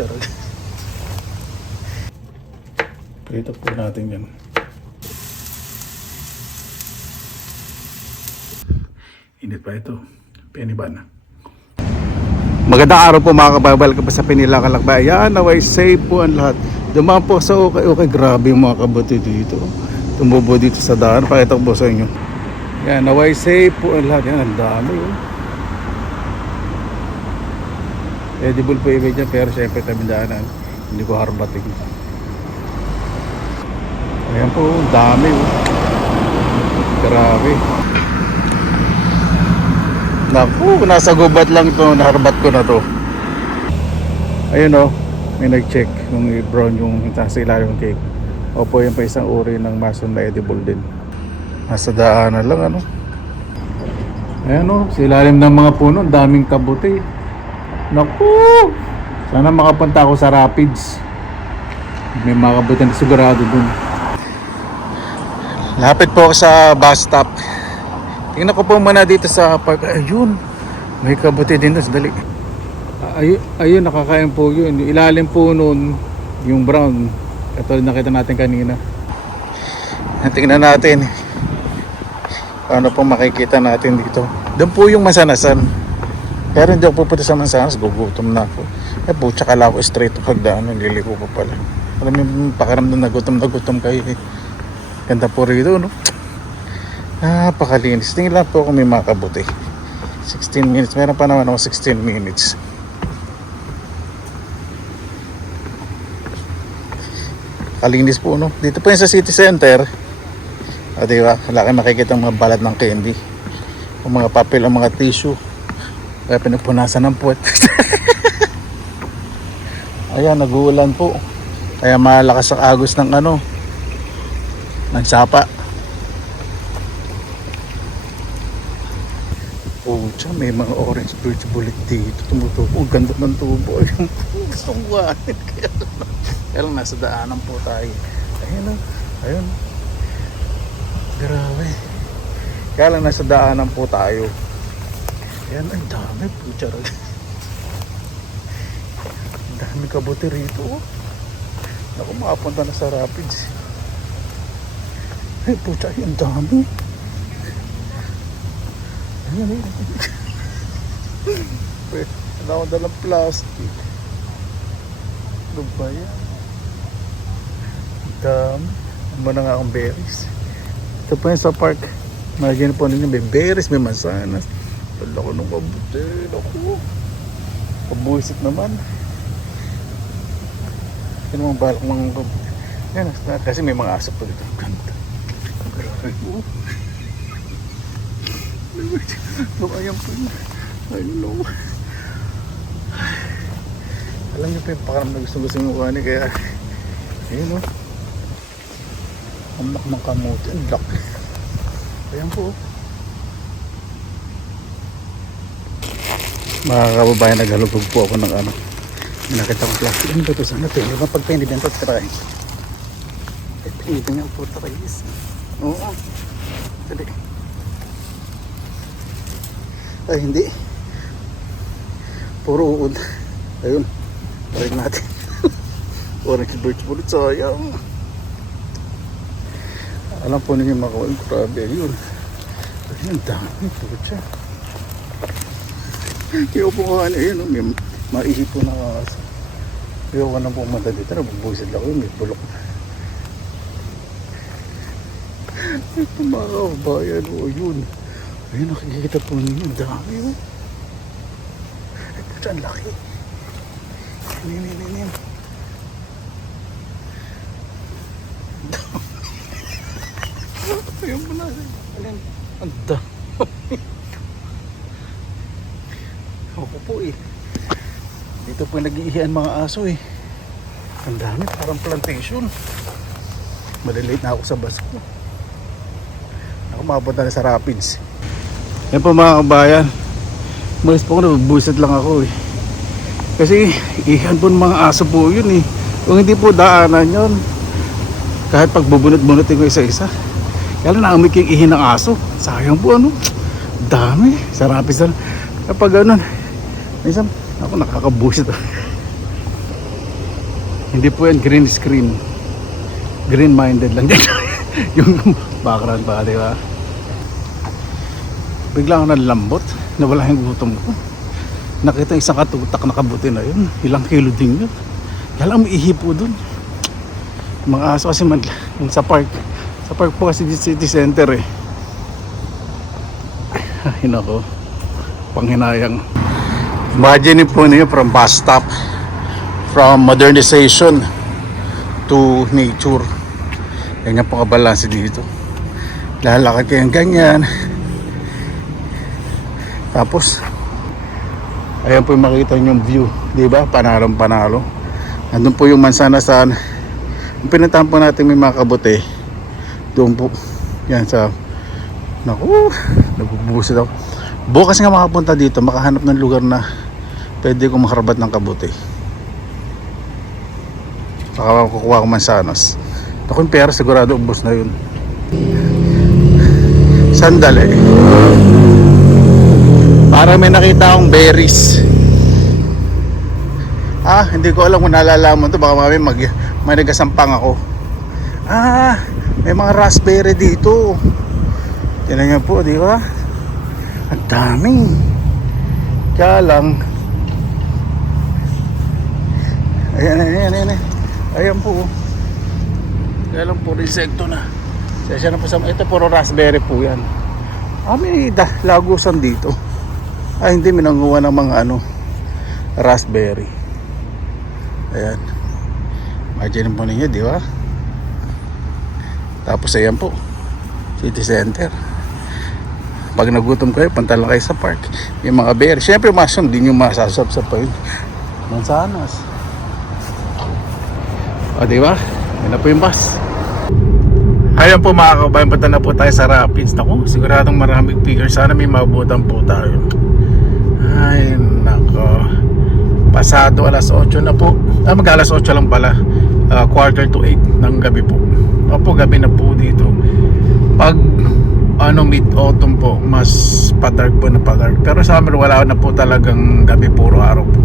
Charot. Ito po natin yan. Init pa ito. Peniban. Magandang araw po mga kababal ka pa sa Pinilakalakbay. Ayan, naway safe po ang lahat. Dumaan po sa okay. Grabe yung mga kabuti dito. Tumubo dito sa daan. Pakita ko po sa inyo. Ayan, naway safe po ang lahat. Ayan, ang dami yun. Edible po yung dyan, pero syempre tabi daanan. Hindi ko harbating. Ayan po, ang dami yun. Grabe. Naku, nasa gubat lang ito, naharbat ko na to. Ayun o, may nag-check kung brown yung nasa ilalim ng cake. Opo, yan pa isang uri ng mason na edible din. Nasa daanan lang ano. Ayan o, sa ilalim ng mga puno, daming kabuti. Naku, sana makapunta ako sa Rapids. May mga kabuti na sigurado dun. Lapit po ako sa bus stop. Tingnan ko po muna dito sa park. Ayun, may kabuti din doon. Dali. Ayun, nakakain po yun. Ilalim po nun, yung brown. Katulad nakita natin kanina. Tingnan natin paano po makikita natin dito. Doon po yung Mansanasan. Pero hindi ako pupunta sa Mansanas, gugutom na ako. Po, tsaka lang ako straight to pagdaan. Nililiko ko pala. Alam yung pakaramdam na gutom kayo. Ganda po rito, no? Napakalinis. Tingin lang po kung may makabuti. 16 minutes. Meron pa naman ako 16 minutes. Kalinis po, no? Dito po yung sa city center. Diba? Wala kayo makikita mga balat ng candy. O mga papel o mga tissue. Kaya pinagpunasan ng puwet. Ayan, nag-uulan po. Kaya malakas ang agos ng ano, ng sapa. Pucha, may mga orange birds bullet dito. Tumutubo. Ganda ng tubo. Gusto kong kuhanin. Kaya lang nasa daanan po tayo. Ayun o. Ayun. Grabe. Kaya lang nasa daanan po tayo. Ayan, ang dami. Pucha. Ang dami kabuti rito. Ako makapunta na sa Rapids. Ay, pucha. Ang dami. Wala akong dalang plastic. Ano ba yan? Dami. Ano na nga akong berries. Ito pa yun sa park. Imagine po ninyo, may berries, may mansanas. Wala ko nung kabuti. Ako. Kabuisit naman. Yan mga balak mga kabuti. Yan, kasi may mga asap pa dito. Ganda. Grabe. Ayan po yun. Hello. Alam niyo pa yung pakaram na gusto yung mukha niya. Kaya ayun o. Ang lak ng kamote. Ang lak. Ayan po. Mga kababayan, naghalubog po ako ng ano. Nakita kong plastic. Ano ba ito? Sana ito? Yung pagpindi din ito. Try. Ito nga po. Try. Oo. Dali. Ay hindi, puro uod. Ayun, try natin. Orange birch bullet, sayang. Alam po ninyo mga kawal, grabe yun. Ayun, ang dami po siya. Kaya po nga ayun, may maihi po na kakas. Kaya ko na pumunta dito, nabubusid ako yun, may bulok na. Ito mga kabayan, o yun. Ayun, nakikita po ninyo. Ang dami yun. Ay, pucha, ang laki. Nin. Ayun po na. Ang dami. Ako po eh. Dito po nag-iihian mga aso eh. Ang dami, parang plantation. Malilate na ako sa bus ko. Ako makapunta na sa Rapids. Yan po mga kabayan. Malis po ako, nabubusit lang ako eh. Kasi ihan po ng mga aso po yun eh. Kung hindi po daanan yun, kahit pagbubunot-bunotin ko isa-isa, kaya lang naamoy ko yung ihin ng aso. Sayang po ano. Dami. Sarapis na. Kapag ganun, minsan ako nakakabusit. Hindi po yan green screen. Green minded lang din. Yung background ba, di ba? Bigla akong nalambot. Nawala yung gutom ko. Nakita isang katutak na kabuti na yun. Ilang kilo din yun. Kaya lang may ihi po dun. Mga aso kasi yung sa park. Sa park po kasi city center eh. Ay nako. Panghinayang. Imagine po niyo from bus stop. From modernization to nature. Ganyan po kabalansi dito. Lalakad kayong ganyan. Tapos ayan po yung makita yung view, di ba? Panalong panalo. Nandun po yung Mansanasan. Yung pinuntahan po natin may mga kabote. Doon po. Yan sa naku, nagbubusit ako. Bukas nga makapunta dito, makahanap ng lugar na pwede kong makarabat ng kabote. Baka kukuha ko mansanas. Ako yung pera sigurado ubos na yun. Sandali. Parang may nakita akong berries. Hindi ko alam kung nalalaman to. Baka may nagasampang ako. May mga raspberry dito. Tingnan niyo po, di ba? Ang dami. Kaya lang ayan po. Kaya lang po insekto na. Sesya na po sa ito, puro raspberry po yan. May lagusan dito. Hindi, minanguha ng mga raspberry. Ayan. Imagine po ninyo, di ba? Tapos ayan po, city center. Pag nagutom kayo, punta lang kayo sa park. Yung mga berry. Siyempre, masyong din yung masasap-sap pa yun. Mansanas. Di ba? Yan na po yung bus. Ayan po mga kabayan, punta na po tayo sa Rapids. Naku, siguradong maraming figure. Sana may mabutan po tayo. Ay, nako. Pasado alas 8 na po. Mag alas 8 lang pala. Quarter to 8 ng gabi po. Opo, gabi na po dito. Pag mid-autumn po, mas padark po na padark. Pero sa amin wala na po talagang gabi, puro araw po.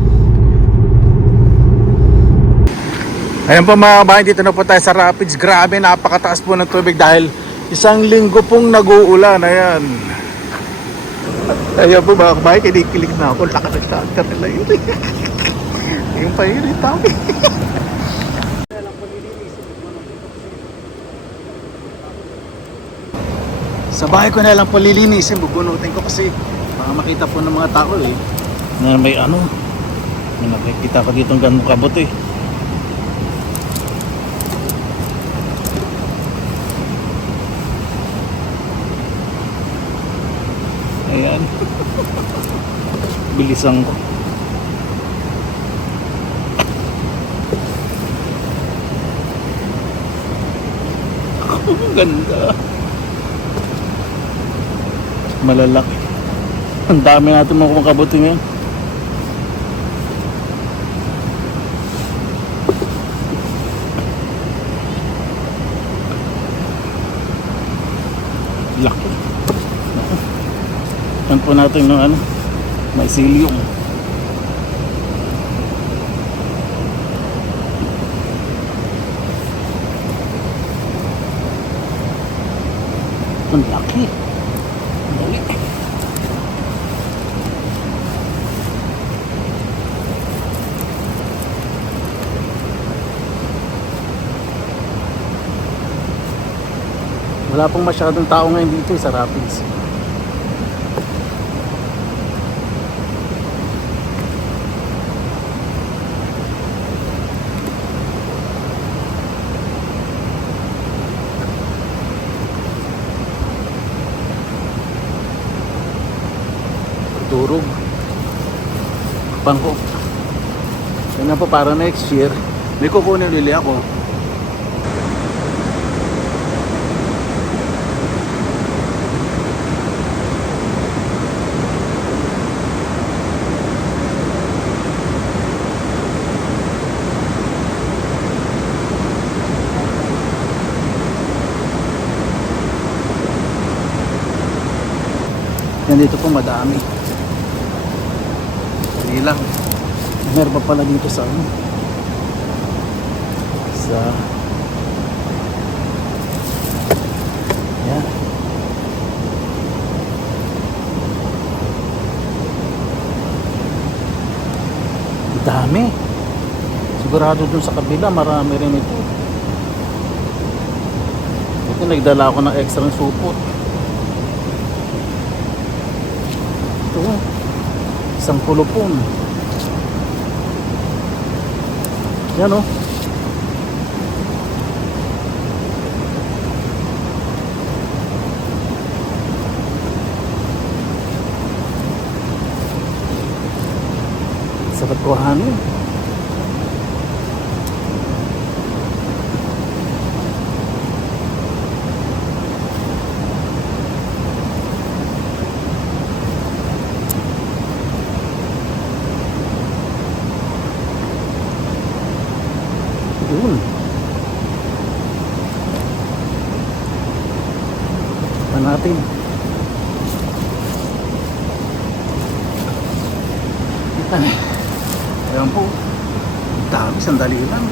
Ayan po mga kabayan, dito na po tayo sa Rapids. Grabe, napakataas po ng tubig dahil isang linggo pong nag-uulan. Ayan. Ayan po mga kabayan, kinikilig na ako. Lakas ng starter nila yun. Yung pahirit kami. Sa bahay ko na lang po lilinisin. Bubunutin ko kasi baka makita po ng mga tao na may may nakikita ko dito ng ganong kabot Ayan. Bilisan ko. Ang ganda. Malalaki. Ang dami natin mga kumakabuti ngayon. Laki. Yan po natin ng may silyong. Ang laki. Ang dali. Wala pong masyadong tao ngayon dito sa Rapids. Turog bangko. Yan po para next year may kukunin lili ako. Yan dito po madami. Lang. Meron pa pala dito sa Isa. Yan. Dami. Sigurado dun sa kabila marami rin ito. Ito nagdala ako ng extra supot. Ito. Isang kulupon. Yan o. Sarap kuhanin. Yun. Pa natin. Ayan po. Dami, sandali lang.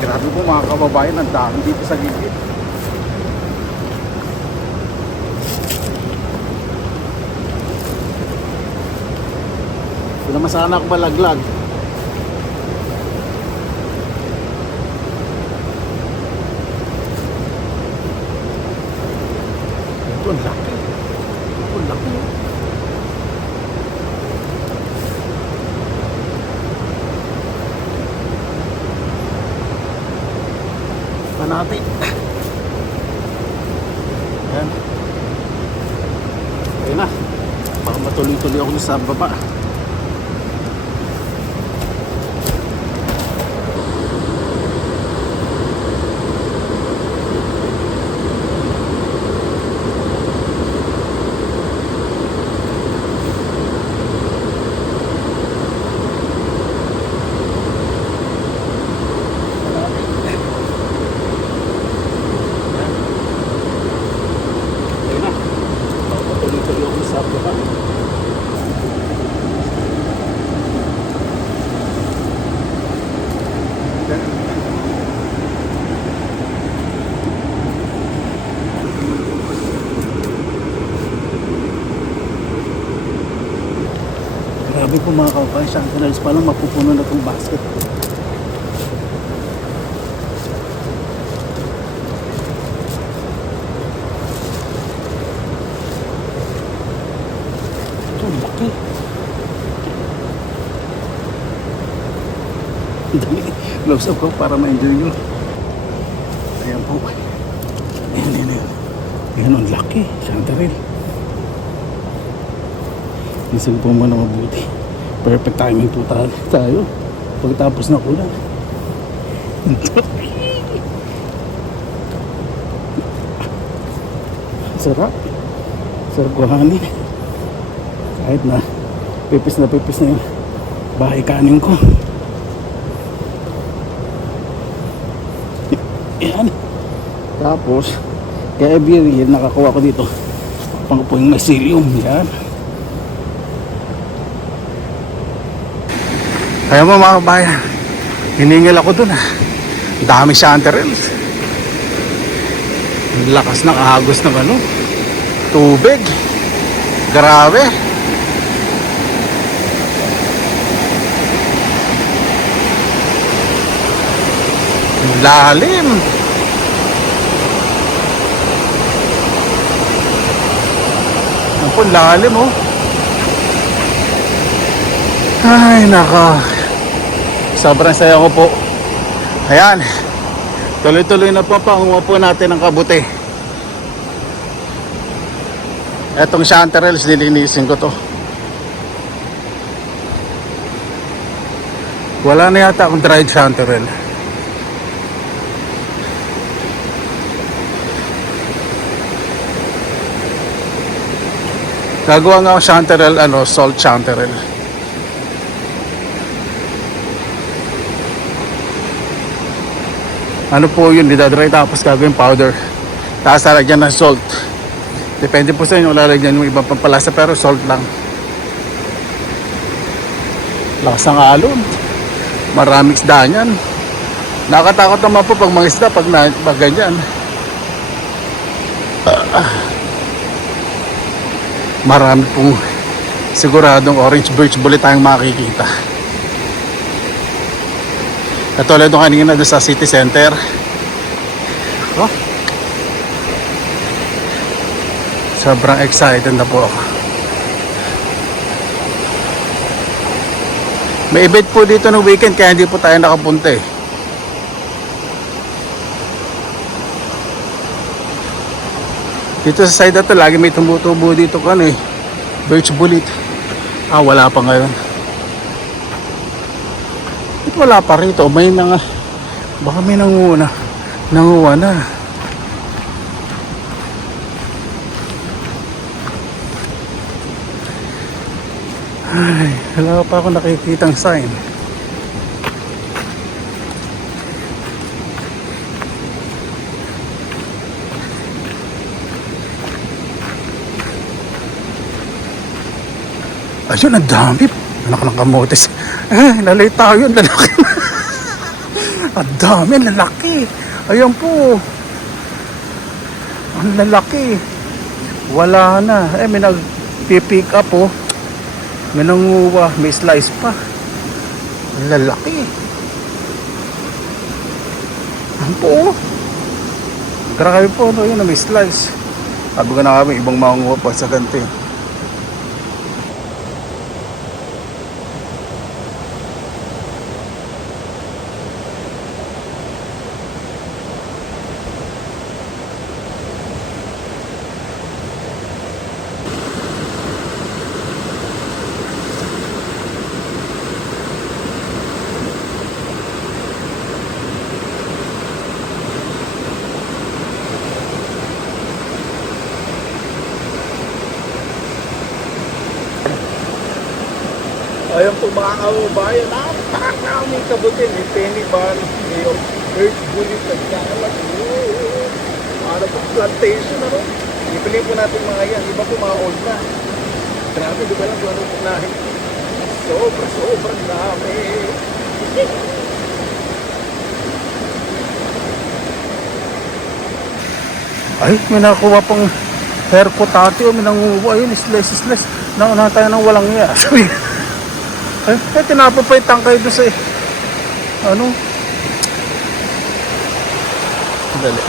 Grabe po mga kababayan, ang dami dito sa gilid. Hindi naman sana ako malaglag. Ito ang laki. Ito ang laki. Natin. Yan. Ayun na. Baka matuloy-tuloy ako sa baba. Grabe po mga kababayan, Shanghai pa lang mapupuno na itong basket. Ito, laki. Dali, close up ko para ma-enjoy nyo. Ayan po. Ayan. Ayan, ang laki. Shanghai. Isang po mo na mabuti. Perfect timing po tayo. Pagkatapos na ulan. Sarap. Sarap kuhanin. Kahit na pipis na yung bahay kanin ko. Yan. Tapos, kaya every year nakakuha ko dito. Pang po yung mycelium. Yan. Kaya mo mga kabayan, hiningil ako dun dami chanterelles. Lakas ng agos ng tubig. Grabe. Lalim. Ang lalim oh. Ay naka. Sobrang saya ko po. Ayan. Tuloy-tuloy na po pangunguha po natin ng kabuti. Etong chanterelles, nilinisin ko to. Wala na yata akong dried chanterelle. Gagawa nga ako chanterelle, salt chanterelle. Ano po yun, didadry tapos gagawin powder. Tapos lalagyan ng salt. Depende po sa inyo, lalagyan yung ibang pampalasa pero salt lang. Lakas ng alon. Maraming isda niyan. Nakatakot naman po pag mga isda pag ganyan. Marami pong siguradong orange birch bullet tayong makikita. Katulad nung kanina doon sa city center. Oh. Sobrang excited na po ako. May event po dito ng weekend kaya hindi po tayo nakapunta eh. Dito sa side na to, lagi may tumutubo dito kan eh. Birch bullet. Wala pa ngayon. Ito wala pa rito. May baka may nanguha na. Ay, wala pa ako nakikitang sign. Ayun, ang dami. Anak ng kamotes. Nalay tayo. Lalaki. Ang dami, lalaki. Ayan po. Ang lalaki. Wala na. May nag-pick up oh. May nanguha. May slice pa. Ang lalaki. Ayan po. Grabe po. Yun, may slice. Sabi ko na kami, ibang manguha pa sa ganti. Ayun po mga kababayan, napakaraming kabutin. May penny ban, may birch bullet, nagkakalat. Ano po, plantation na rin. Ipili po natin mga yan. Iba po mga old na. Grabe, di ba lang kung ano po nahin? Sobrang dami. Ay, may nakuha pang hair potato. May nanguha. Ayun, slice. Nauna tayo ng walang iya. Ay, tinapon pa yung tangkay doon sa dali.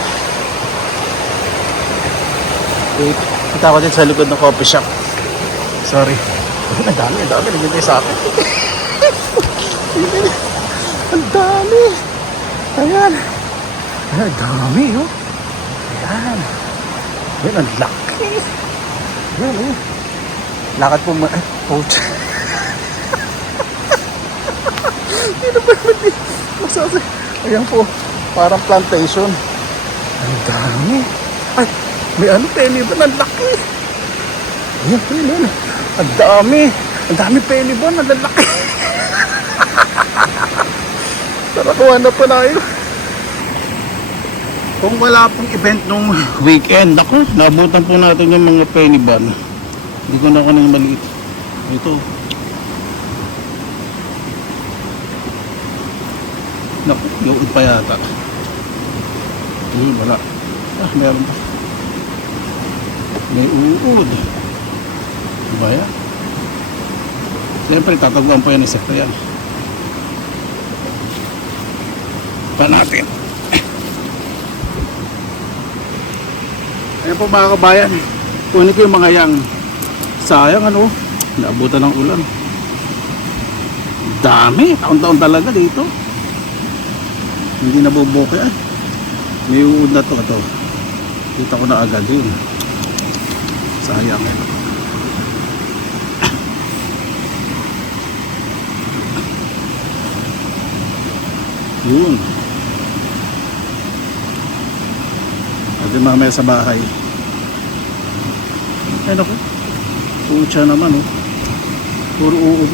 Wait, kita ko din sa likod ng coffee shop. Sorry. Ang dami nagbibigay sa akin. Ang dami. Ayan. Ang dami oh. Ayan. Ayan, ang laki. Ayan. Lakad po coach. Hindi ba naman ayan po, parang plantation. Ang dami. Ay, may penny ba? Ang laki. Ayan. Ang dami penny ba? Ang laki. Tara, kuha na po na kayo. Kung wala pong event nung weekend, ako, nabutan po natin yung mga penny ban. Hindi ko na kanang maliit. Ito. Naku, yung pa yata. Wala. Meron pa. May uod. Diba yan? Siyempre, tataguan pa yan ng sekta yan. Pa natin. Ayan po mga kabayan. Kunin ko yung mga yang. Sayang naabutan ng ulan. Dami. Taon-taon talaga dito. Hindi nabubuki may uod na to kita ko na agad yun. Sayang yun. At mamaya sa bahay ay naku, Pucha naman oh. Puro uod.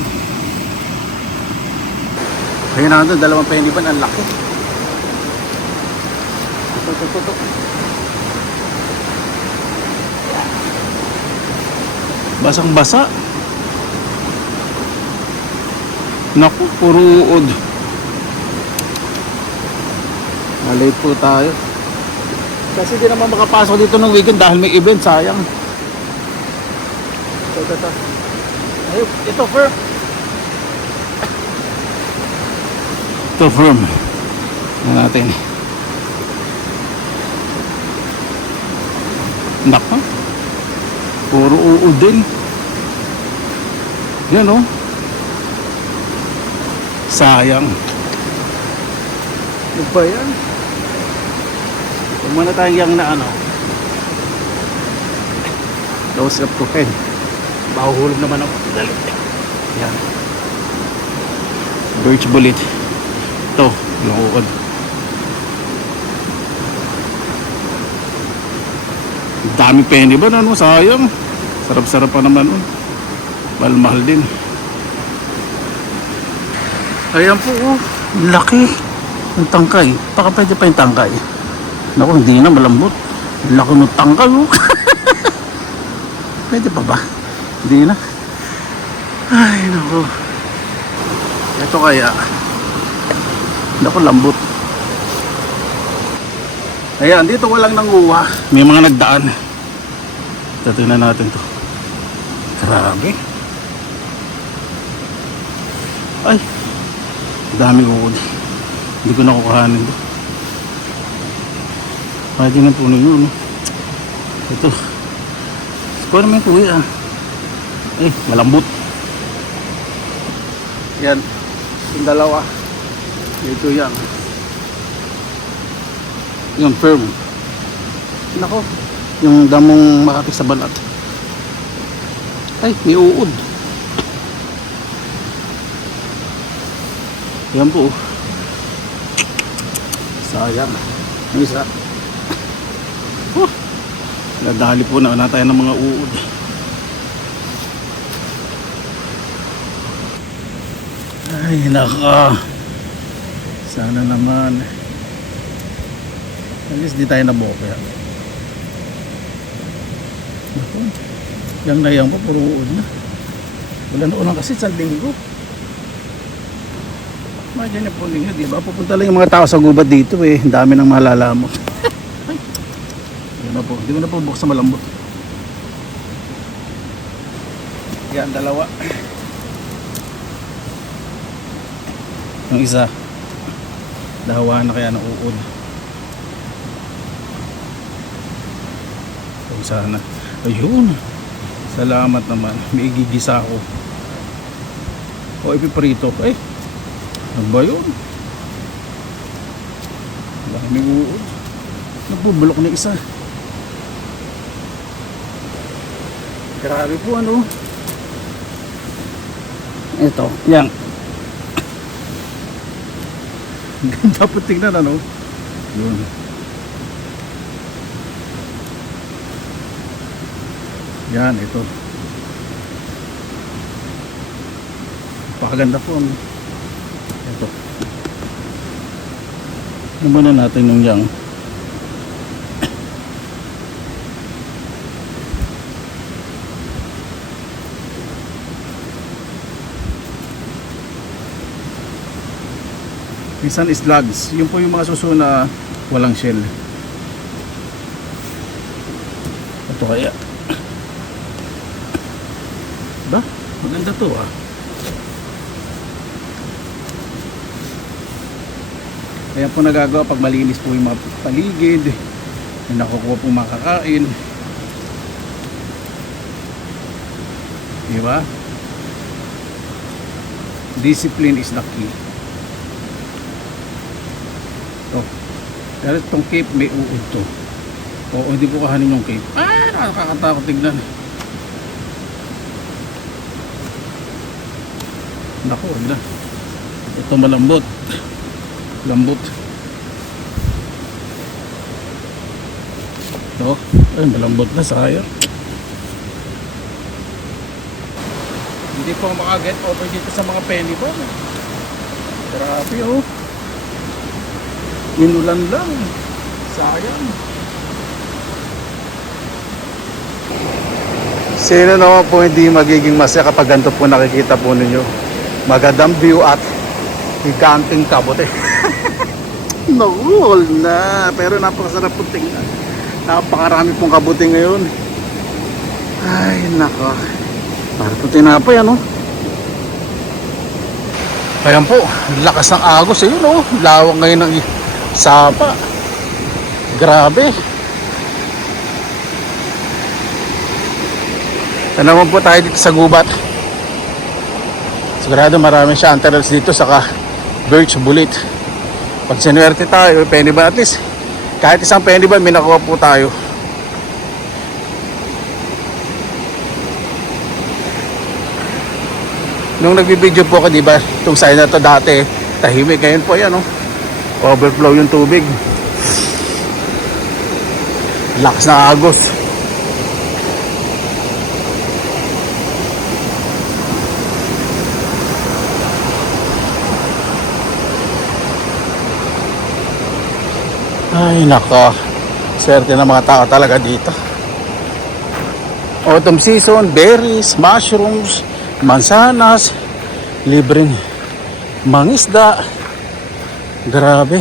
Ayun na doon, dalawang penny ban, ang laki. Ito. Basang basa. Naku, puro uod. Malate po tayo. Kasi di naman makapasok dito ng weekend dahil may event, sayang. Ito. Ayun, ito firm. Ito firm. Ano natin. Naku. Puro uod din. Yan oh. Sayang. Ano ba yan? Huwag muna tayong yang na ano. Close up to head. Mahuhulog naman ako. Dali. Yan. Birch bullet. Ito. Yung uod. Dami penny ba na no? Sayang. Sarap-sarap pa naman oh. Mahal din. Ayan po oh. Laki. Ang tangkay. Baka pwede pa yung tangkay. Naku, hindi na malambot. Laki ng tangkay oh. Pwede pa ba? Hindi na. Ay naku. Ito kaya. Naku, lambot. Ayan, dito walang nanguha. May mga nagdaan. Tingnan natin to. Grabe. Ay, dami uod. Hindi ko nakukuhanin to. Pwede na puno yun. Ito. Kuha naman yung kuya. Eh, malambot. Yan. Yung dalawa. Ito yan. Yung firm. Nako. Yung damong makati sa balat. Ay, may uod. Yan po. Sayang. Ang isa. Nadali po na tayo ng mga uod. Ay, naka. Sana naman. At least di tayo nabokya. Naku. Yang na yan po, puro uod na. Wala na ulang kasi sa linggo. Imagine na po ninyo, di ba? Pupunta lang yung mga tao sa gubat dito eh. Ang dami nang malalamot. Hindi ko na po buksan malambot. Yan, dalawa. Yung isa dahawa na kaya ng uod. Kung sana. Ayun. Salamat naman. May igigisa ako. O ipiprito. Ay. Ano ba yun? Maraming uod. Nagbubulok na isa. Grabe po ano. Ito, yan. Ganda po tingnan ano. Yun. Yan, ito. Pakaganda po ano. Ito. Naman na natin yung yang. Minsan is slugs. Yun po yung mga suso na walang shell. Ito kaya. Ba? Maganda to ah. Kaya po nagagawa pag malinis po yung mga paligid. May nakukuha po makakain. Diba? Discipline is the key. Oh. Pero itong cape may uod to. Oo, hindi ko kahanin yung cape. Ah, nakakatakot tignan. Naku, wala. Ito malambot. Lambot. Ito. Ay, malambot na sayang. Hindi po makaget over dito sa mga penny bar. Grabe oh. Inulan lang. Sayang. Sino naman po hindi magiging masaya kapag ganito po nakikita po ninyo? Magandang view at higanting kabote. All na. Pero napakasarap po tingnan. Napakarami pong kabote ngayon. Ay, nako. Para po tinapay, ano? Ayan po, lakas ng agos. Ayun, oh. Lawak ngayon ng sapa. Grabe. Naman po tayo dito sa gubat. Sigurado marami siya anterals dito saka birch bullet. Pag sinuwerte tayo, penny ba at least kahit isang penny ba may nakuha po tayo. Nung nagbibideo po ako, di ba, itong side na to dati tahimik, ngayon po yan, oh. Overflow yung tubig. Lakas na agos. Ay nako, swerte ng mga tao talaga dito. Autumn season, berries, mushrooms, mansanas, libreng mangisda. Grabe.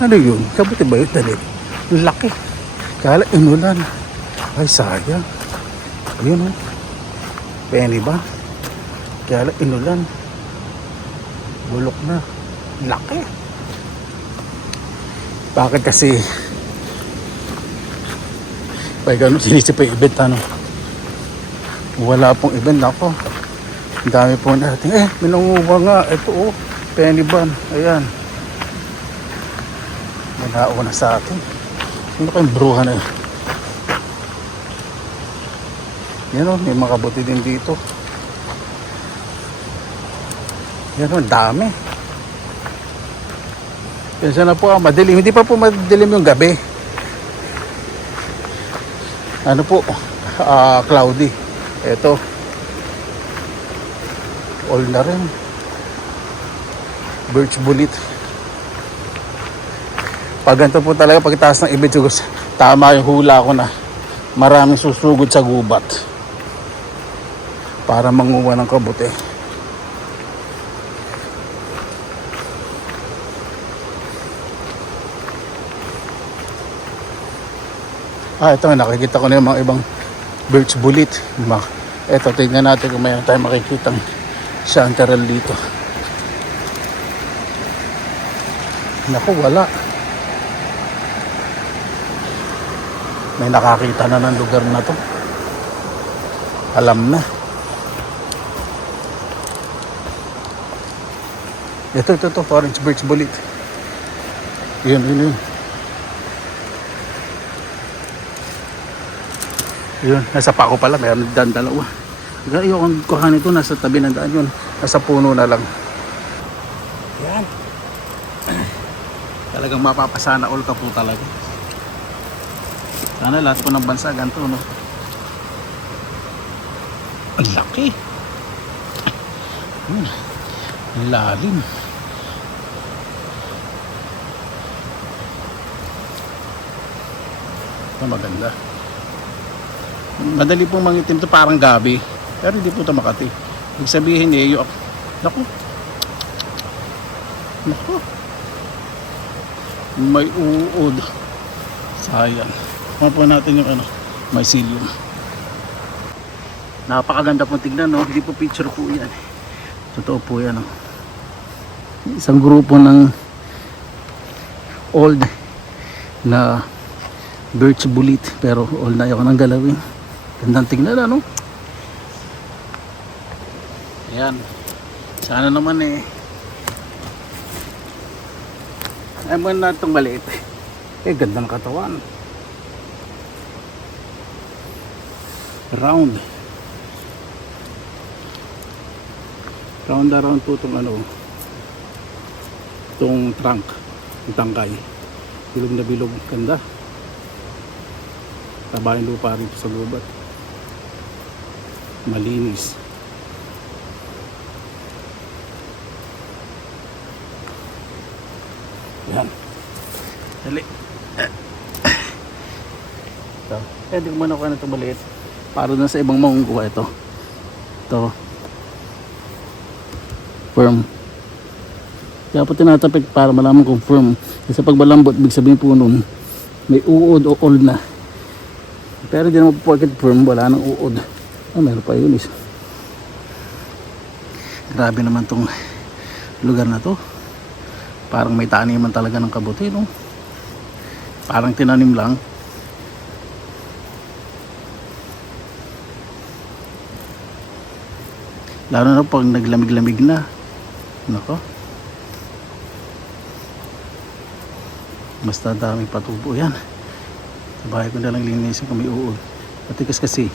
Ano yun? Kabuti ba yun? Dali. Laki. Kala inulan. Ay sayang. Ayun oh. Penny ba? Kala inulan. Bulok na. Laki. Bakit kasi pag ganun sinisip pa yung event, ano, wala pong event ako. Ang dami po natin minunguha nga. Ito oh, penny ban. Ayan, malauna sa atin. Ano kayong bruha na yun? Yan oh, may mga kabuti din dito. Yan oh, dami. Pensa na po, madilim. Hindi pa po madilim yung gabi. Ano po, cloudy. Ito, all na rin. Birch bullet. Pag ganito po talaga, pagkitaas ng ibig, tama yung hula ko na maraming susugod sa gubat para manguha ng kabuti. Ito, nakikita ko na yung mga ibang birch bullet. Ito, tignan natin kung mayroon tayong makikitang chanterelle dito. Naku, wala. May nakakita na ng lugar na to. Alam na. Ito, orange birch bullet. Yun. Yun, nasa pako pala, mayroon daan dalawa. Ayokong kuhanin ito, nasa tabi ng daan yun. Nasa puno na lang. Yan. Talagang mapapasana all ka po talaga. Sana lahat po ng bansa ganito, no? Ang laki. Ang lalim. Ito maganda. Madali pong mangitim to, parang gabi, pero hindi po ito makati. Ibig sabihin niya yung naku, may uod. Sayang. Kuha po natin yung mycelium. Napakaganda pong tignan, no? Hindi po picture po yan, totoo po yan, no? Isang grupo ng old na birch bullet, pero old na, ayaw nang galawin. Gandang tignan, ano? Ayan. Sana naman ay mo na itong maliit. Gandang katawan. Round. Round po itong itong trunk. Yung tangkay. Bilog na bilog. Ganda. Tabahin lupa rin sa gubat. Malinis. Yan. Dali. Ito. Hindi ko muna ko na ito maliit. Para na sa ibang mangungkuha ito. Ito. Firm. Kaya po tinatapik para malaman kung firm. Kasi pag malambot, big sabihin po nun, may uod o old na. Pero di naman po porket firm, wala nang uod. Meron pa yun is. Grabe naman tong lugar na to. Parang may taniman talaga ng kabuti, no? Parang tinanim lang. Lalo na pag naglamig-lamig na. Nako. Basta daming patubo yan. Sa bahay ko na lang linisin kung may uod. Patikas kasi.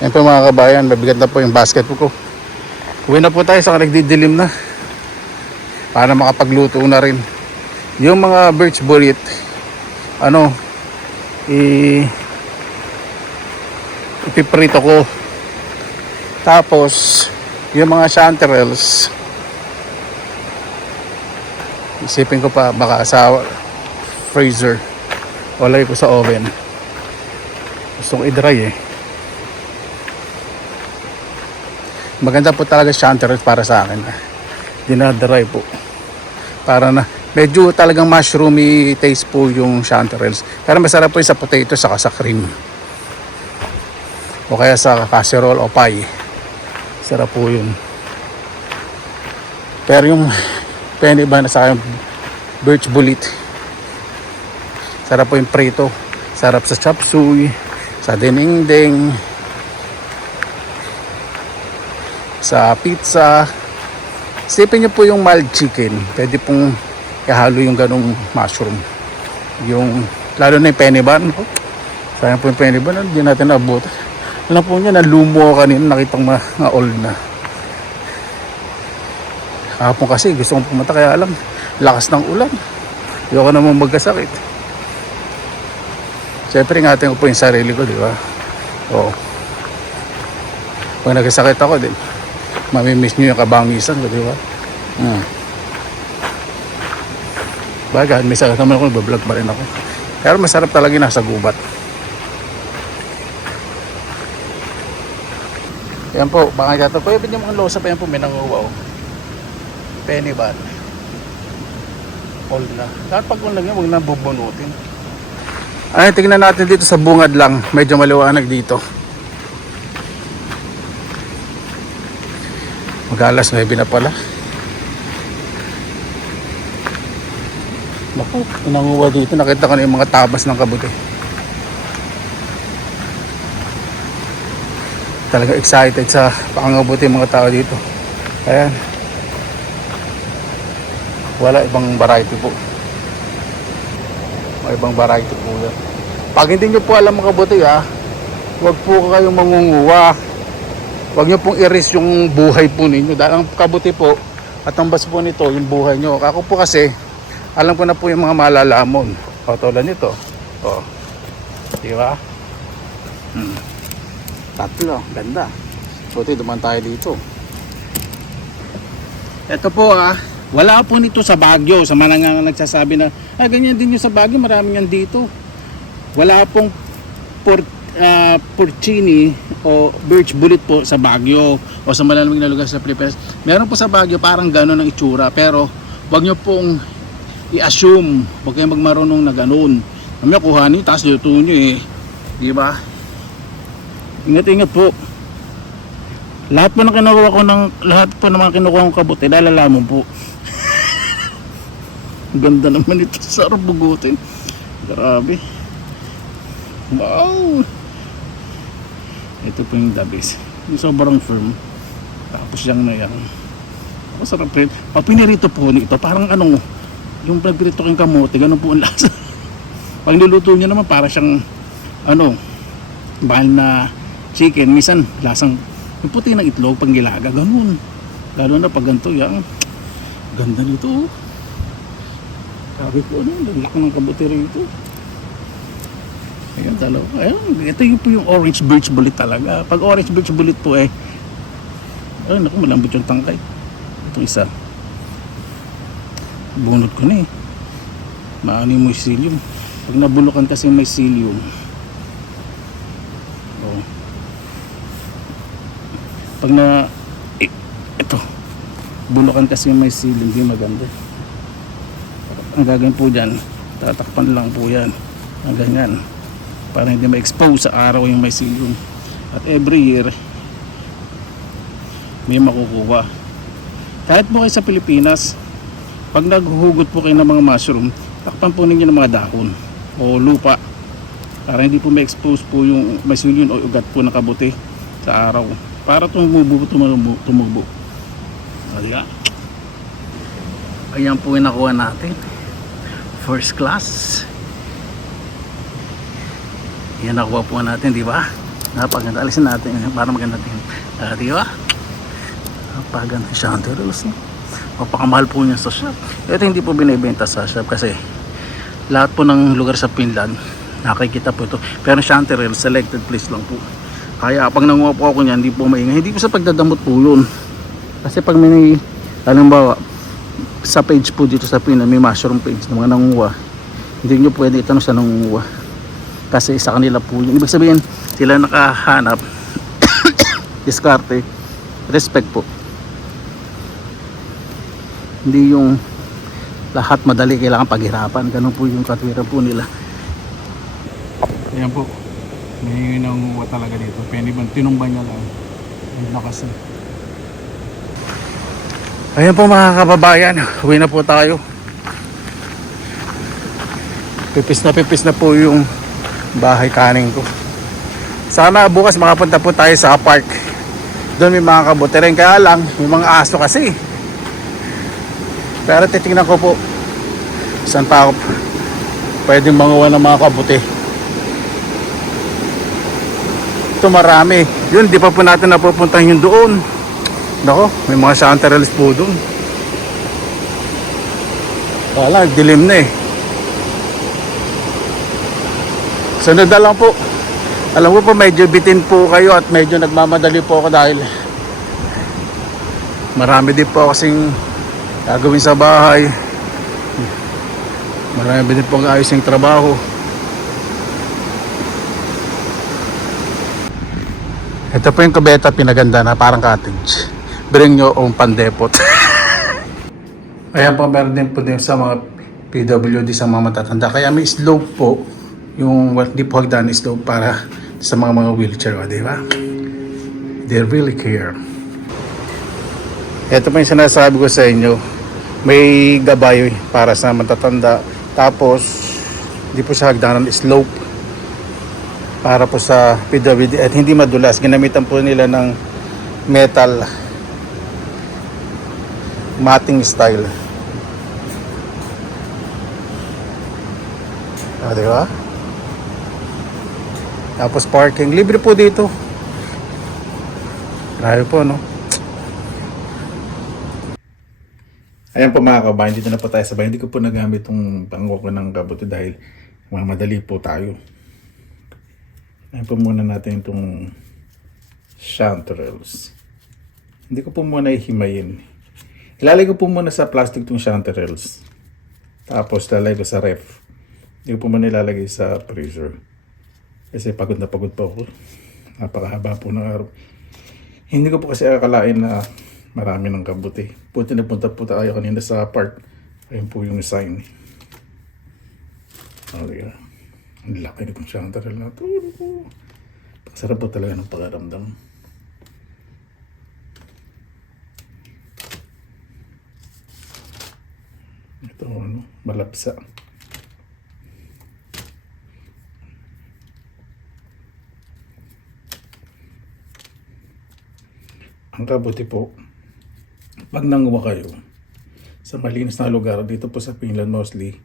Yan po mga kabayan, mabigat na po yung basket ko. Uwi na po tayo sa nagdidilim na. Para makapagluto na rin. Yung mga birch bullet, ipiprito ko. Tapos, yung mga chanterelles, isipin ko pa baka sa freezer o lagay ko sa oven. Gusto ko i-dry eh. Maganda po talaga chanterelles para sa akin. Dinadry po. Para na medyo talagang mushroomy taste po yung chanterelles. Pero masarap po yung sa potato saka sa cream. O kaya sa casserole o pie. Sarap po yun. Pero yung penny ba na sa akin birch bullet, sarap po yung prito. Sarap sa chop suey, sa dinengdeng, sa pizza. Isipin nyo po yung mild chicken, pwede pong ihalo yung ganong mushroom, yung lalo na yung penny bun. Sayang po yung penny bun, hindi natin naabot. Alam po niya, nalumo kanina, nakitang mga old na. Hapon kasi gusto kong pumunta, kaya alam, lakas ng ulan. Ayoko naman magkasakit. Siyempre ingatin ko po yung sarili ko, di ba? Oo. Pag nagkasakit ako din, mamimiss nyo yung kabangisan ko, di ba? Bagay, may sakit naman ako, bablog pa rin ako. Pero masarap talaga yung nasa gubat. Yan po, baka ito po, yung mga losa pa yan po, may nanguwaw. Penny bun. Old na. Kahit pag ulang yan, huwag na bubunutin. Ay, tingnan natin dito sa bungad lang. Medyo maliwanag dito. Mag-alas 9 na pala. Naku, nanguwa dito. Nakita ko na yung mga tabas ng kabuti. Talaga excited sa pangangabuti yung mga tao dito. Ayan. Wala, ibang variety po. May ibang variety po yan. Pag hindi nyo po alam mga kabuti huwag po kayong mangunguha. Huwag nyo pong i-risk yung buhay po ninyo. Dahil ang kabuti po at ang bas po nito yung buhay nyo. Ako po kasi alam ko na po yung mga malalamon. O, tulad nito. O, di ba? Tatlo, ganda. Buti duman tayo dito. Ito po wala po nito sa Baguio. Sa mga nagsasabi na ganyan din yung sa Baguio, marami yan dito. Wala pong porcini o birch bullet po sa Baguio o sa malalamig na lugar sa Pilipinas. Meron po sa Baguio parang gano'n ang itsura, pero wag nyo pong i-assume, wag kayong magmarunong na gano'n. Mamaya kuhanin, taas luto nyo di ba? Ingat-ingat po. Lahat po ng kinukuha ko lahat po ng mga kinukuha kong kabuti, lalalaman po. Ganda naman ito, sarap bugutin. Grabe. Wow. Ito po yung dabis. Yung sobrang firm. Tapos yung na yan. Masarap rin. Pag pinirito po nito, parang yung pinirito kong kamote, ganun po ang lasa. Pag niluluto niya naman, para siyang bahal na chicken. Minsan, lasang yung puti ng itlog, pang gilaga, ganun. Lalo na pag ganito, yan. Ganda nito. Sabi ko, laki ng kabuti rito. Ayan talaga. Ayan, ito yung po yung orange birch bullet talaga. Pag orange birch bullet po ay naku, malambot yung tangkay. Ito isa. Bunot ko na eh. Maano yung mycelium. Pag nabulukan kasi yung mycelium. Oh. Pag ito. Bulukan kasi yung mycelium, hindi maganda. Ang gagawin po dyan, tatakpan lang po yan. Ang ganyan. Para hindi ma-expose sa araw yung mycelium. At every year, may makukuha. Kahit po kayo sa Pilipinas, pag naghuhugot po kayo ng mga mushroom, takpan po ninyo ng mga dahon o lupa para hindi po ma-expose po yung mycelium o ugat po ng kabuti sa araw. Para tumubo. Ayan. Ayan po yung nakuha natin. First class. Yan nakuha po natin, di ba? Napaganda. Alisin natin para maganda tingin. Di ba? Napaganda chanterelles. Mapakamahal po niya sa shop. Ito hindi po binibenta sa shop kasi lahat po ng lugar sa Finland nakikita po ito. Pero chanterelles, selected place lang po. Kaya pag nanguha po ako niyan, hindi po maingay. Hindi po sa pagdadamot po yun. Kasi pag may, halimbawa, sa page po dito sa Finland, may mushroom page na mga nanguha. Hindi nyo pwede itanong sa nanguha. Kasi sa kanila po yun. Ibig sabihin, sila nakahanap, diskarte, respect po. Hindi yung lahat madali kailangan paghirapan. Ganun po yung katwiran po nila. Ayan po. May nanguha talaga dito. Pwede ba tinumba niya lang. Ang lakas na. Ayan po mga kababayan. Uwi na po tayo. Pipis na po yung bahay kaning ko. Sana bukas makapunta po tayo sa park. Doon may mga kabuti rin. Kaya lang, may mga aso kasi. Pero titingnan ko po saan pa ako pwedeng manguha ng mga kabuti. Ito marami. Yun, di pa po natin napupuntahan yung doon. Nako, may mga chanterelles po doon. Wala, dilim na eh. Sunod na lang po. Alam ko po medyo bitin po kayo at medyo nagmamadali po ako dahil marami din po kasing gagawin sa bahay. Marami din po ang ayos yung trabaho. Ito po yung kubeta pinaganda na parang cottage. Bring your own pandepot. Ayan po, meron din po din sa mga PWD sa mga matatanda. Kaya may slope po. Yung di po hagdan slope para sa mga wheelchair. Di ba? They really care. Ito po yung sinasabi ko sa inyo. May gabay para sa matatanda. Tapos, di po sa hagdanan slope. Para po sa PWD at hindi madulas. Ginamitan po nila ng metal matting style. Di ba? Tapos parking. Libre po dito. Grabe po, no? Ayan po mga kabayan. Dito na po tayo sa bahay. Hindi ko po nagamit itong panguha ko ng kabuti dahil mamadali po tayo. Ayan po muna natin itong chanterelles. Hindi ko po muna ihimayin. Ilalagay ko po muna sa plastic itong chanterelles. Tapos lalagay ko sa ref. Hindi ko po muna ilalagay sa freezer. Kasi pagod na pagod pa ako. Napakahaba po ng araw. Hindi ko po kasi akalain na marami ng kabuti. Punta na punta po tayo kanina sa park. Ayun po yung sign. Okay. Ang laki nitong chanterelle na ito. Sarap po talaga ng pag-aramdam. Ito ano, malapsa. Ang kabuti po, pag nanguha kayo sa malinis na lugar, dito po sa Finland mostly,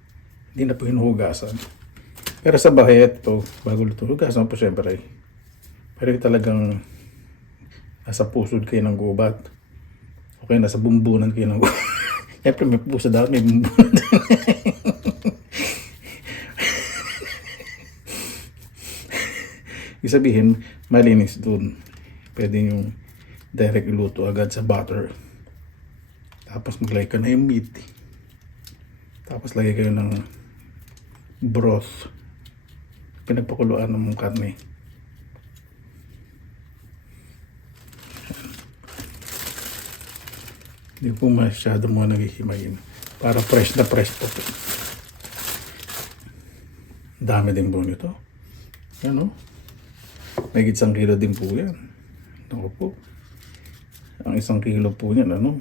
hindi na po hinuhugasan. Pero sa bahay ito, bago luto, hugasan po syempre. Pero talagang nasa pusod kayo ng gubat. O kaya nasa bumbunan kayo ng gubat. Siyempre may pusa dapat may bumbunan. Ibig sabihin, malinis dun. Pwede yung direct iluto agad sa butter. Tapos maglagay ka na yung meat. Tapos lagay kayo ng broth. Pinagpakuluan ng mong karne. Hindi po masyado mga naghihimayin. Para fresh na fresh po. Dami din po nito. Yan o. May 1 kilo din po yan. Ako po. Ang 1 kilo po niyan, ano?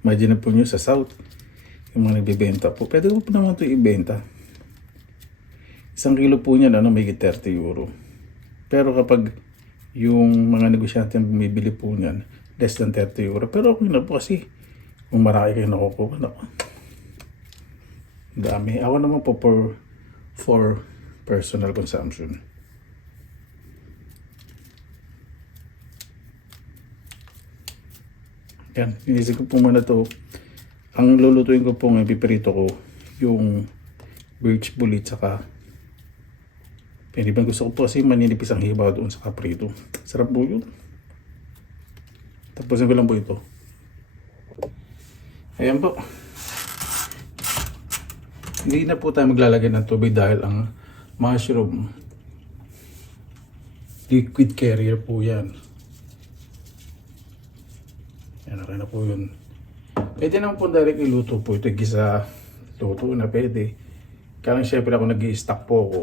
Imagine po nyo sa south. Yung mga nagbibenta po. Pwede po naman ito ibenta. 1 kilo po niyan, ano? May 30 euro. Pero kapag yung mga negosyante ang bumibili po niyan, less than 30 euro. Pero okay na po kasi kung marami kayo nakukuha, no? Dami. Ako naman po for personal consumption. Yan, inisip ko po muna to. Ang lulutuin ko po ngayon, pipirito ko yung birch bullet saka pinipan. Gusto ko po kasi maninipis ang hibaw doon sa kaprito. Sarap po yun. Tapusin ko lang po ito. Ayan po. Hindi na po tayo maglalagay ng tubig dahil ang mushroom liquid carrier po yan. Yan, okay na po yun. Pwede naman po direct iluto po ito. Gisa luto na pwede. Kaya lang syempre ako nag-i-stock po ako.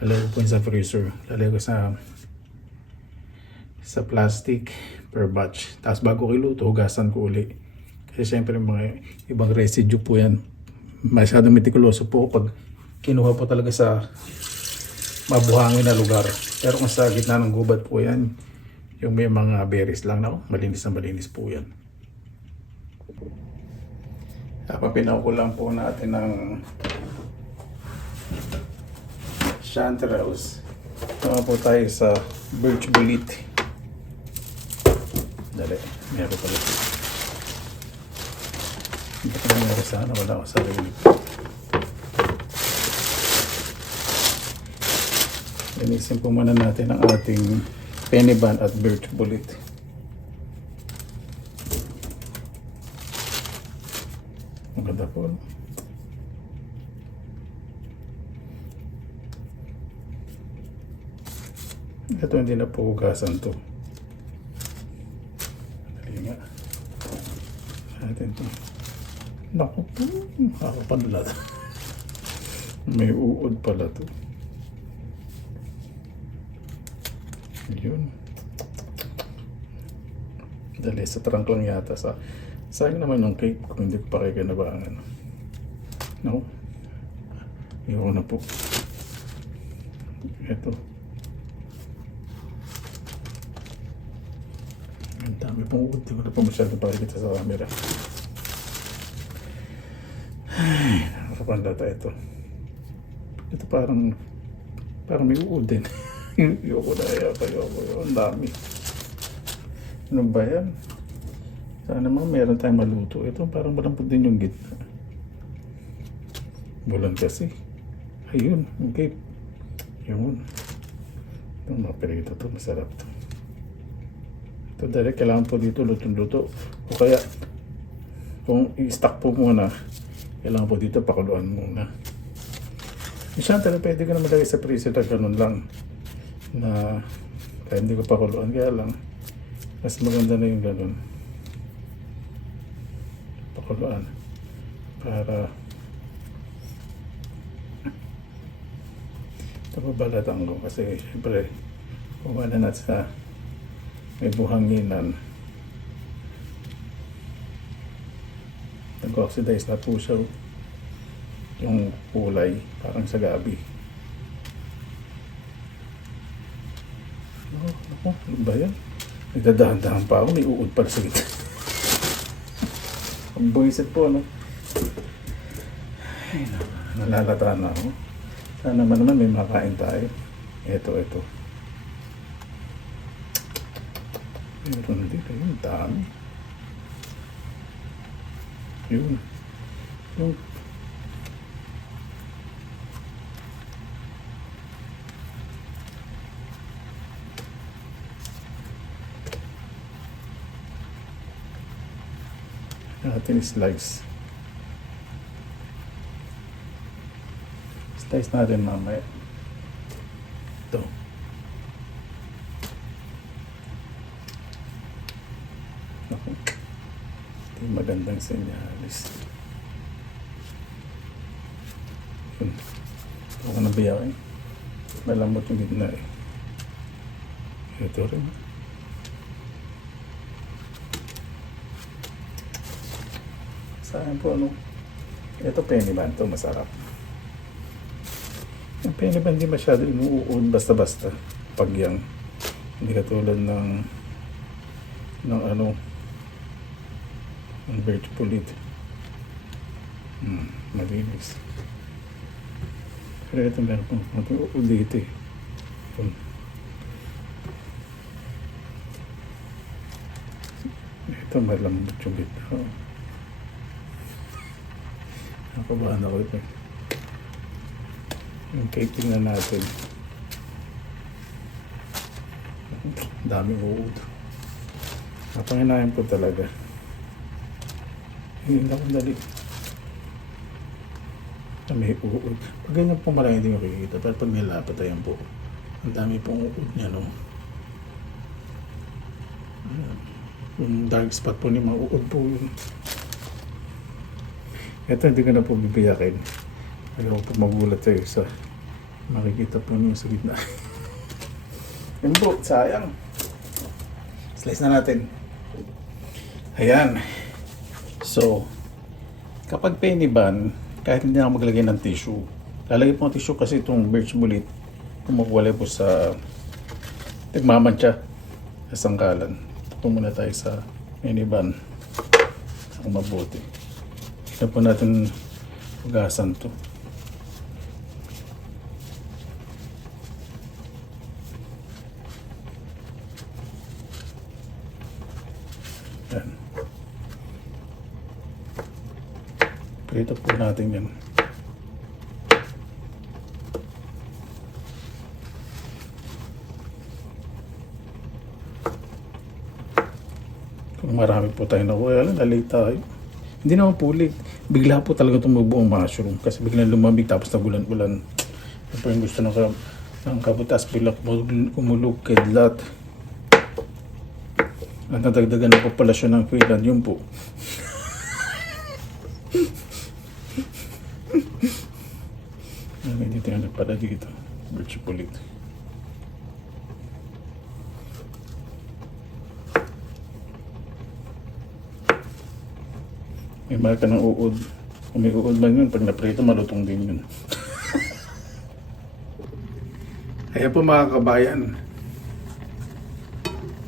Lalagay ko po yun sa freezer. Lalagay ko sa plastic per batch. Tapos bago ko iluto, hugasan ko uli. Kasi syempre mga ibang residue po yan. Masyadong metikuloso po pag kinuha po talaga sa mabuhangin na lugar. Pero kung sa gitna ng gubat po yan, yung may mga berries lang na malinis na malinis po yan. Papinaw ko lang po natin ng chanterelles. Tama po tayo sa birch bullet. Dali, meron pala. Hindi ko na meron sana, wala ko sarili. Linisin po muna natin ang ating penny bun at birch bullet. Ang ganda po. Ito hindi na po hugasan to. Dali nga. Natin to. Naku po. Nakapanlad. May uod pala to. Yun. Dali, sa trunk lang yata. Sayang naman yung cake kung hindi ko pa kayo ganabangan. No? Iyon na po. Ito. Ang dami pong uod. Hindi ko na po masyado pakikita sa camera. Ay, nakakapandata ito. Ito parang may uod din. Ayoko. Ang dami. Ano ba yan? Sana naman meron tayong maluto. Ito parang malampot din yung gitna. Bulan kasi. Ayun. Okay. Yun. Ito mga perito to. Masarap to. Ito dahil kailangan po dito luto-luto. O kaya kung i-stock po muna, kailangan po dito pakuluan muna. Isang talaga pwede ka na malagay sa freezer na ganun lang. Na kaya hindi ko pakuluan. Kaya lang mas maganda na yung ganun. Pakuluan. Para ito babalatan ko kasi siyempre kumana na sa may buhanginan. Nag-oxidize na po siya yung kulay parang sa gabi. Ano ba yan? Nagdadahan-dahan pa ako, may uod pala sa gitna. Ang buwisit po, no? Ay, nalalata na ako. Sana naman may makain tayo. Ito. Meron din kayo, dami. Yun. Natin slice. Slice natin mamaya. Ito. Naku. Ito yung magandang senyalis. Yun. Huwag ka nabiyakin. Malambot yung gitna eh. Ito rin. Saan po ano? Ito penny bun to, masarap. Yung penny bun hindi masyado inuuod basta-basta pag yan. Hindi katulad ng ano ng birch pulit. Malinis. Pero ito meron pong uod dito eh. Ito malambot yung gitna. Nakabahan ako ito. Yung cake tingnan natin. Daming uod. Napanginayan po talaga. Hindi na akong dali. May uod. Pag ganyan po marami hindi makikita. Pero pag nilapat ayan po. Ang dami pong uod niya, no? Yung dark spot po ni mga uod po yun. Ito hindi ko na po bibiyakin. Ayaw po magulat tayo sa makikita po niyo sa gitna. Yun po, sayang. Slice na natin. Ayan. So, kapag penny bun, kahit hindi na ako maglagay ng tissue, lalagay po ng tissue kasi itong birch bullet, kumukuwalay po sa nagmamantsa sa sangkalan. Ito muna tayo sa penny bun. Ang mabuti. Ito po natin hugasan to. Yan. Prito po natin yan. Kung marami po tayo nakuha, lalay tayo. Hindi naman pulit. Bigla po talaga itong magbuong mushroom. Kasi biglang lumamig tapos nagulan-ulan. Ito po yung gusto ng kabutas. Bigla kumulog, kidlat. At nadagdagan ng populasyon ng Queensland. Yun po. Dito yung nagpada dito. Birch pulit. May marka ng uod. Kung may uod man yun, pag naprito, malutong din yun. Kaya po mga kabayan,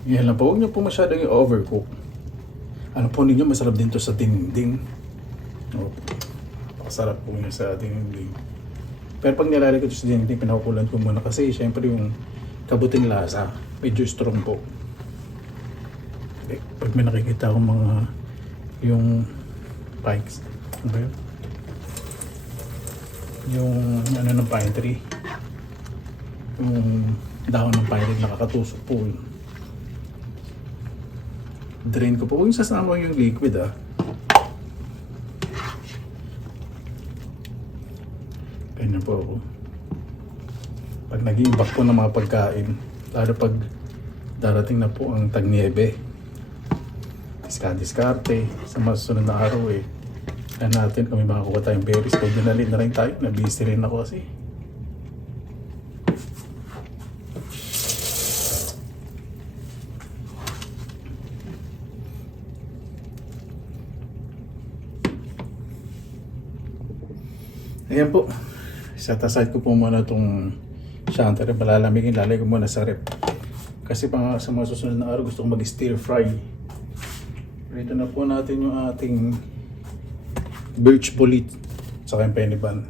yan lang po. Huwag niyo po masyadong i-overcook. Ano po ninyo, masarap din to sa dinding. Masarap po niya sa dinding. Pero pag nilalagay ko sa dinding, pinakukulan ko muna kasi syempre yung kabuting lasa, medyo strong po. Okay. Pag may nakikita akong mga yung pikes. Ano ba yun? Yung ano ng pine tree. Yung dahon ng pine tree nakakatusok po yun. Drain ko po. Huwag yung sasama yung liquid Ganyan po ako. Pag nag-iimbak po ng mga pagkain, lalo pag darating na po ang tagniebe, diskarte sa masusunod na araw kaya natin kami makakuha tayong berries. Pag dinalin na rin tayo, nabisi rin ako kasi. Ayan po. Set aside ko po muna itong shanty. Palalamigin, lalagay ko muna sa rep. Kasi pa sa mga susunod na araw gusto ko mag-stir fry. Rito na po natin yung ating birch bullet sa yung penny bun.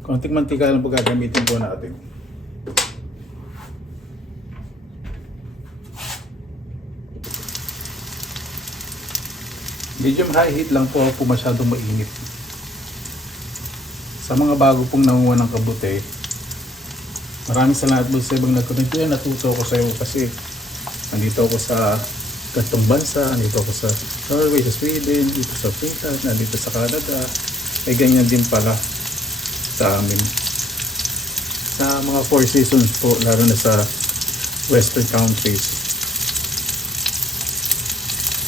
Konting mantika lang po gagamitin po natin. Medium high heat lang po kung masyadong mainit. Sa mga bago pong nanguha ng kabute, maraming salamat po sa ibang nagkomment. Natuto ako sa iyo kasi nandito ako sa gantong bansa. Nandito ako sa Norway, sa Sweden, dito sa Finland, nandito sa Canada. May ganyan din pala sa amin. Sa mga 4 seasons po, lalo na sa western countries.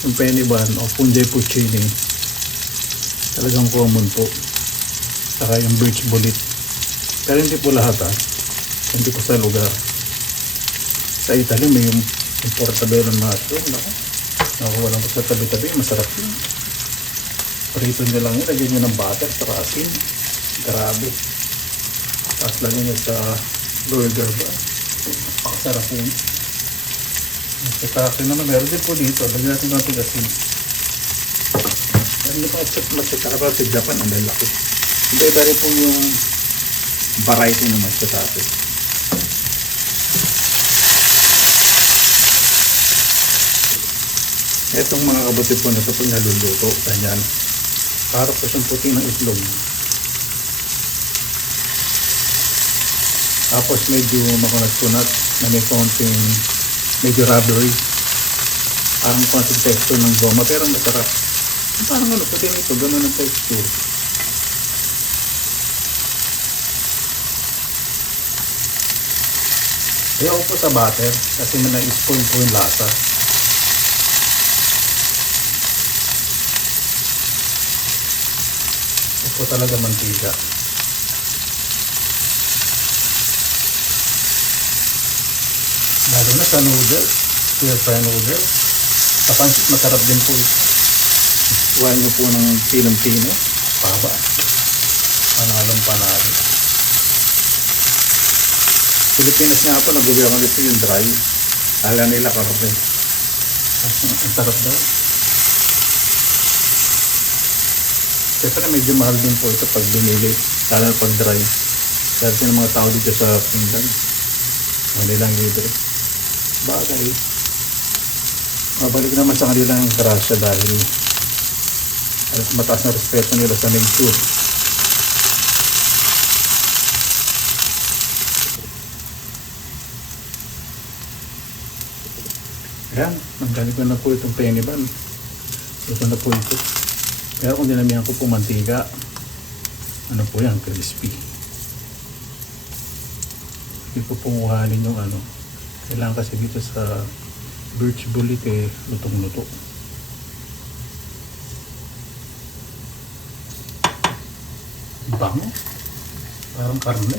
Yung penny ban o punjay puccini, talagang common po. Saka yung birch bullet. Pero hindi po lahat hindi po sa lugar. Sa Italy may yung portobello mushroom. Nakuha lang po sa tabi-tabi. Masarap yun. Prito nyo lang yun. Lagyan nyo ng butter saka asin. Grabe. Tapos lagyan nyo sa burger ba. Sarap yun. Sa takin naman meron din po dito. Lagyan natin ng asin. Ano pa matsataka sa Japan? Ang lalaki. Iba-iba rin po yung variety ng matsatake. Etong mga kabuti po na ito pag naluluto, ganyan. Para po siyang puti ng itlog. Tapos medyo makunat-kunat na may konting medyo rubbery. Parang konting texture ng goma pero masarap. Parang puti ng ito, gano'n ang texture. Ayaw po sa butter kasi na-spoil po yung lasa. Ito talaga mantika. Lalo na sa noodle, stir-fry noodle. Sa pansit, masarap din po ito. Tuwan nyo po ng pinong-pino. Paba. Panalong panalo. Pilipinas nga po, nag-uwihan ulit yung dry. Ala nila karne. Ang sarap daw. Siyempre medyo mahal din po ito pag binili. Lalo pag dry. Dahil ng mga tao dito sa Finland. Manilang libre. Bagay. Mabalik naman sa kanilang grasya dahil mataas na respeto nila sa nature. Ayan, nanggaling ko na po itong penny ban. Ito na po ito. Pero kung dinamihan ko po mantika, ano po yan, crispy. Hindi po punguhanin yung kailangan kasi dito sa birch bullet lutong-luto. Bango. Parang karne.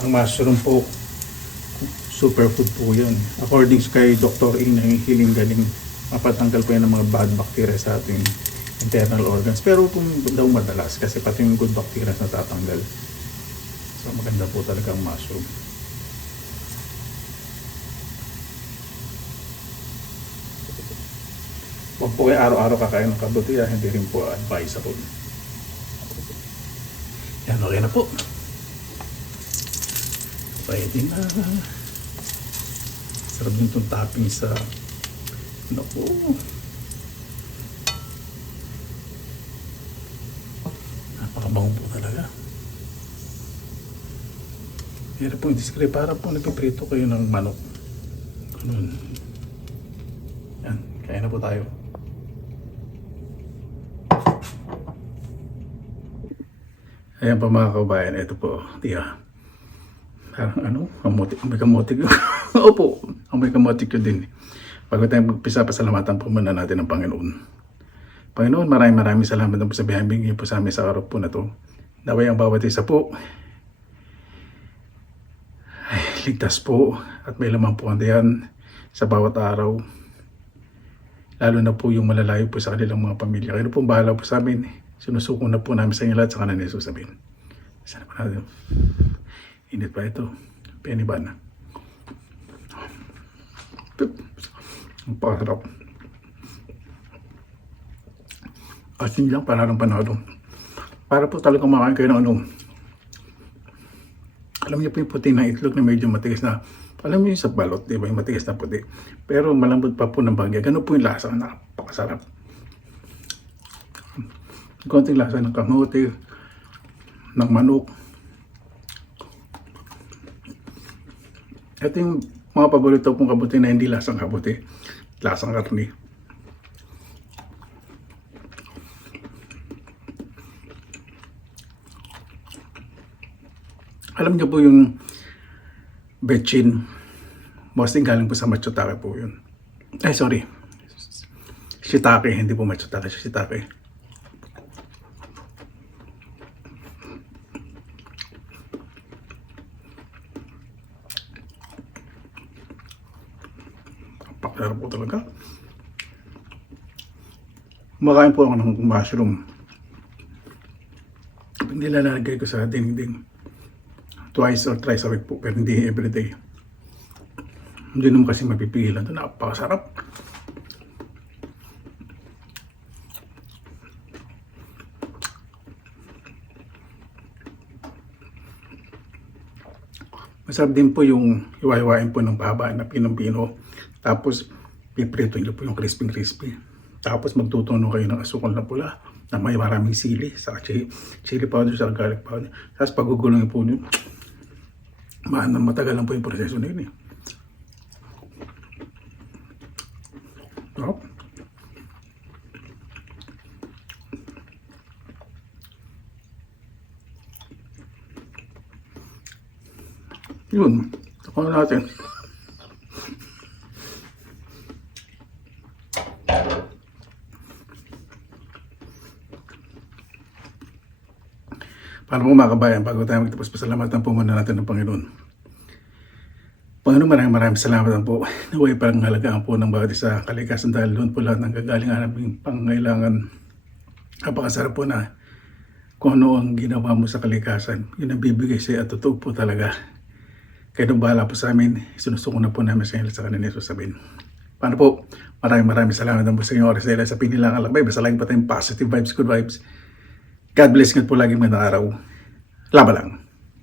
Ang mushroom po, superfood po yan. According kay Dr. Ing, ang hiling galing, mapatanggal po yan ng mga bad bacteria sa ating internal organs. Pero kung daw madalas, kasi pati yung good bacteria natatanggal. So maganda po talaga ang mushroom. Huwag po kayo araw-araw kakain ng kabuti, hindi rin po advisable. Yan, okay na po. Pwede na. Sarap din itong topping sa naku. Napakabango po talaga. Pero po yung discreet, para po nagpiprito kayo ng manok. Ganun. Yan, kaya na po tayo. Ayan pa mga kabayan, ito po, tiya. Parang kamotik, may kamotik. Opo, may kamotik yun din. Bago tayo magpisa, pasalamatan po muna natin ang Panginoon. Panginoon, maraming salamat po sa biyayang niyo po sa amin sa araw po na to. Naway ang bawat isa po ay ligtas po at may lamang po andayan sa bawat araw. Lalo na po yung malalayo po sa kanilang mga pamilya. Kayo po bahala po sa amin. Sinusuko na po namin sa inyo lahat sa kanan ni Jesus sabihin. Sana po natin. Init pa ito. Penny ban. Ang pasarap. Asin lang para ng panalo. Para po talagang makain kayo ng alam niyo po yung puti ng itlog na medyo matigas na. Alam niyo yung sa balot, di ba? Yung matigas na puti. Pero malambot pa po ng bagya. Ganun po yung lasa. Napakasarap. Konting lasa ng kamote, ng manok. Ito yung mga paborito kong kabuti na hindi lasang kabuti, lasang karni. Alam niyo po yung betchin, mostly galing po sa matsutake po yun. Ay, sorry. Shiitake, hindi po matsutake, shiitake. Paklar po talaga. Kumakain po ako ng mushroom. Nilalagay ko sa dinding. Twice or thrice a week po, pero hindi everyday. Hindi naman kasi mapipigilan ito. Napakasarap. Masarap din po yung iwahiwain po ng baba na pinong-pino. Tapos, piprito nyo po yung crispy-crispy. Tapos, magtutuno kayo ng asukal na pula na may maraming sili, sa chili powder, sa garlic powder. Tapos, pagugulong po nyo, matagal lang po yung proseso na yun eh. Sarap. Yun, takuha natin. Paano po mga kabayan, bago tayo magtapos, pasalamatan po muna natin ng Panginoon. Panginoon, maraming salamat po. Naway pangalagaan po ng bawat isa kalikasan dahil doon po lahat ng gagalingan ng pangangailangan. Napakasarap po na kung ano ang ginawa mo sa kalikasan. Yun ang bibigay sa'yo at totoo po talaga. Kaya nung bahala po sa amin, sinusuko na po namin sa inyo sa kanina sasabihin. Paano po? Maraming salamat po sa inyong oras dahil sa pinilang alabay. Basta lagi pa tayong positive vibes, good vibes. God bless, God po lagi magandang araw. Laban lang.